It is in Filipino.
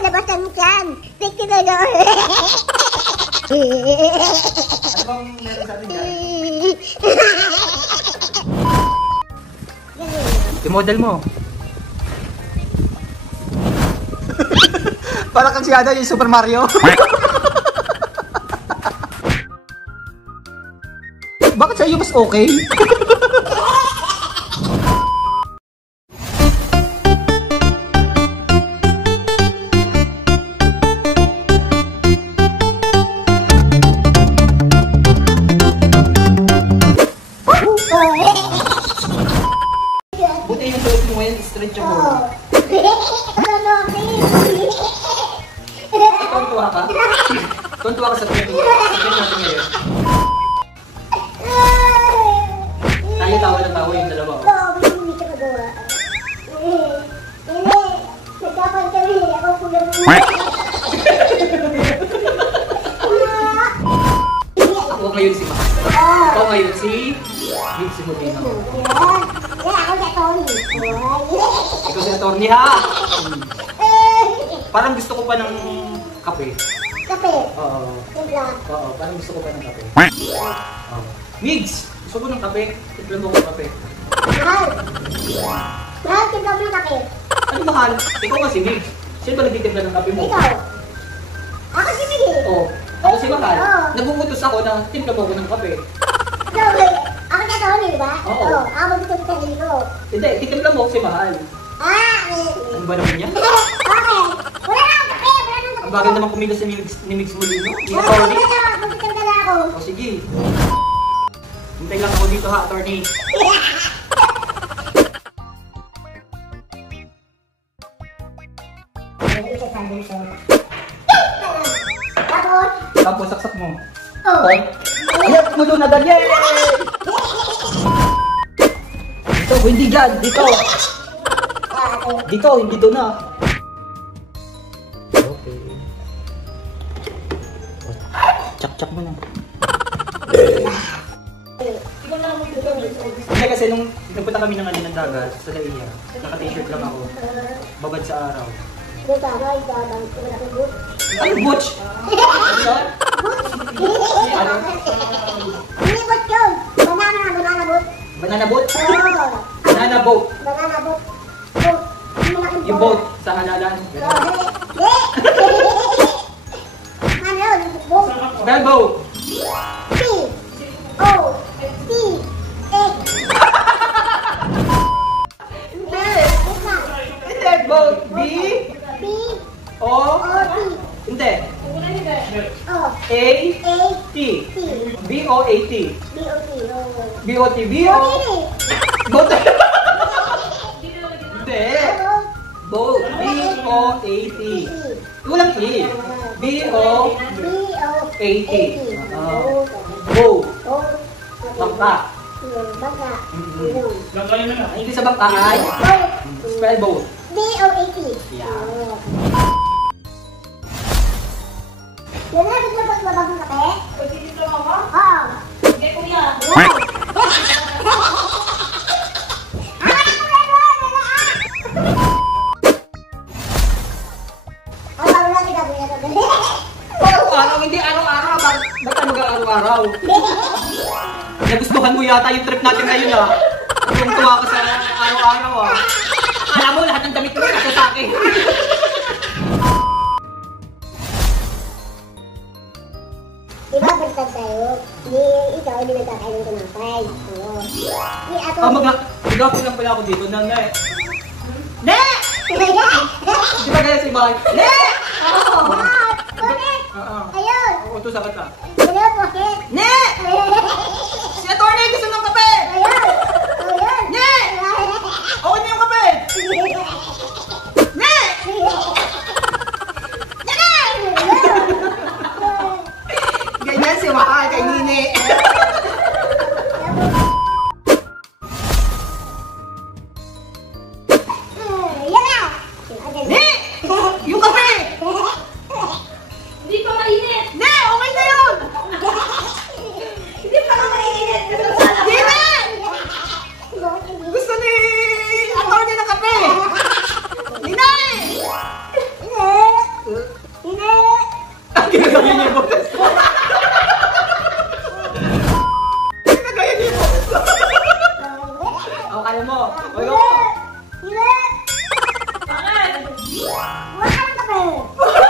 labasan mo dyan. Take it na doon. Ano bang meron sa atin dyan? Yung model mo. Para kang si Ada yung Super Mario. Bakit sa'yo mas okay? Buti yung suot mo ngayon, stretchable. Tuntua ka? Tuntua ka sa trip natin ngayon. Tayo tawa ng tawa yung dalawa. Ako ngayon si Max. Ako ngayon si Big si Modena. Ikaw si attorney ha? Parang gusto ko pa ng kape. Kape? Oo. Oo, parang gusto ko pa ng kape. Migs! Gusto ko ng kape. Tiplan mo ko kape. Mahal! Mahal, tiplan mo yung kape. Ano mahal? Ikaw nga si Migs. Sino ba nagtitimpla ng kape mo? Ikaw? Ako si Miguel. Oo. Ako si Mahal. Nagugutos ako na timpla mo ko ng kape. Ako na Tony, di ba? Oo. Ako maggusto sa sarili ko. Hindi, titimpla mo ko si Mahal. Ano ba naman yan? Okay. Wala na akong kape. Wala na akong kape. Ang bagay naman kumilos ni Migs Molino. Ni Oo, attorney. magtitimpa na ako. O sige. Hintay lang ako dito ha, attorney. Tapos, saksak mo. Oh. Okay? Ayan, mulo na ganyan! Dito, hindi dyan! Dito! Dito, hindi doon na. Okay. Chak-chak mo na. Hindi kasi nung nagpunta kami ng ng dagat sa Daiya, naka-t-shirt lang ako. Babad sa araw. Ano, butch? Ano? Ano? Hindi boat yun. Banana boat. Banana boat? Oo. Banana boat. Banana boat. Boat. Yung boat sa halalan. Ano yun? Boat. Spell boat. B-O-T-X. Hindi. Hindi. Boat. B-O. B-O-T. Hindi. A-T. B-O-A-T. B-O-T. B-O. Boat. Hindi. Boat. B-O-A-T. Walang E. B-O-A-T. Boat. Bangka. Hindi sa bangka ay spell boat. B-O-A-T. Yan na, gusto mo ba ng kape? Pagsisit ka mo? Oo. Hindi ko yan. Araw-araw, hindi araw-araw. Ba't tayo mag-araw-araw? Nagustuhan mo yata yung trip natin ngayon ah. Kung tuwa ka sa araw-araw ah. Alam mo, lahat ng damit mo kasi sa akin. Diba, baliktad tayo? Ikaw, hindi nagkakain ng tinapay. Oo. Mag-gapin lang pala ako dito na Ne! Di ba gaya si Bakit? Ne! Oo! Bakit? Ayun! Oo, ito sakit ah. Ayun, bakit? Ne! Si attorney gusto ng kape! Ayun! Ayun! Ne! Okay na yung kape! Ne! Ganyan si Mahal kay Nini. Yan na! Ne! Yung kape! Hindi pa mainit! Ne! Okay na yun! Hindi pa mainit! Wag ako. Hindi! Bakit? Wala kang kape!